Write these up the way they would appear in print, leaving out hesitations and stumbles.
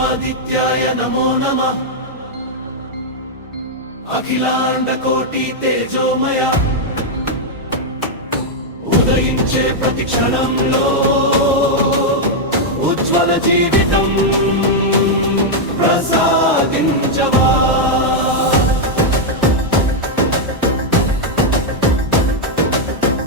ఆదిత్యాయ నమో నమః అఖిలాండ కోటి తేజోమయ ఉదయించే ప్రతి క్షణంలో ఉజ్వల జీవితం ప్రసాదించవా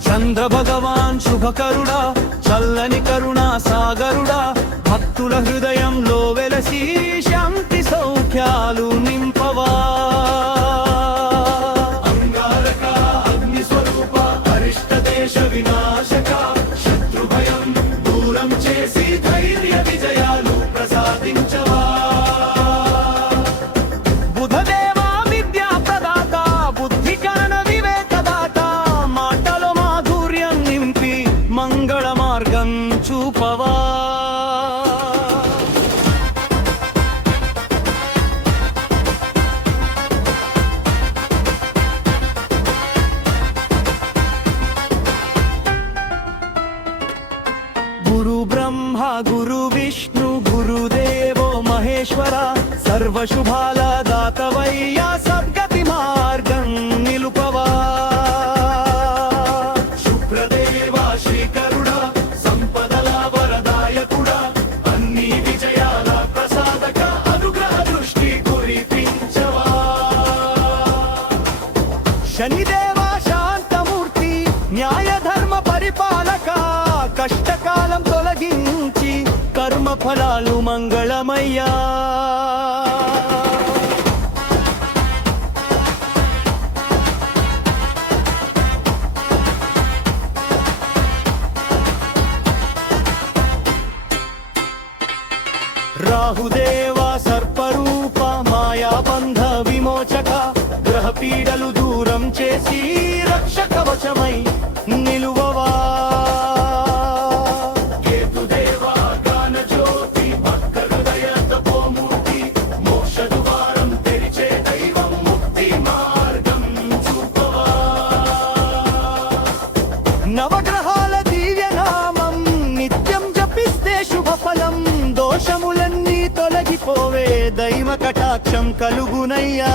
చంద్ర భగవాన్ శుభకరుడా చల్లని కరుణా సాగరుడా భక్తుల హృదయంలో వెలసి శాంతి సౌఖ్యాలు నింపవా అంగారక అగ్ని స్వరూప అరిష్ట దేశ వినాశక శత్రు భయం దూరం చేసి ధైర్య విజయాలు ప్రసాదించవా బుధదేవ విద్యా ప్రదాత బుద్ధి జ్ఞాన వివేకదాత మాటలో మాధుర్యం నింపి మంగళ మార్గం చూపవా గురు బ్రహ్మ గురు విష్ణు గురుదేవో మహేశ్వర సర్వ శుభాల దాతవయ్యా సద్గతి మార్గం నిలుపవా శుక్రదేవ శ్రీకరుడా సంపదల వరదాయకుడా అన్ని విజయాల ప్రసాదక అనుగ్రహ దృష్టి కురిపించవా శనిదేవ శాంతమూర్తి న్యాయ ధర్మ పరిపాలక కష్టకాలం తొలగించి కర్మ ఫలాలు మంగళమయ్యా రాహుదేవ సర్పరూప మాయాబంధ విమోచక గ్రహ పీడలు దూరం చేసి రక్ష కవచమై నిలువవా కేతుదేవ గాన జ్యోతి భక్త హృదయ తపోమూర్తి మోక్ష ద్వారం తెరిచే దైవం ముక్తి మార్గం చూపవా నవగ్రహాల దివ్య నామం నిత్యం జపిస్తే శుభ ఫలం దోషములన్నీ తొలగిపోవే దైవ కటాక్షం కలుగునయ్యా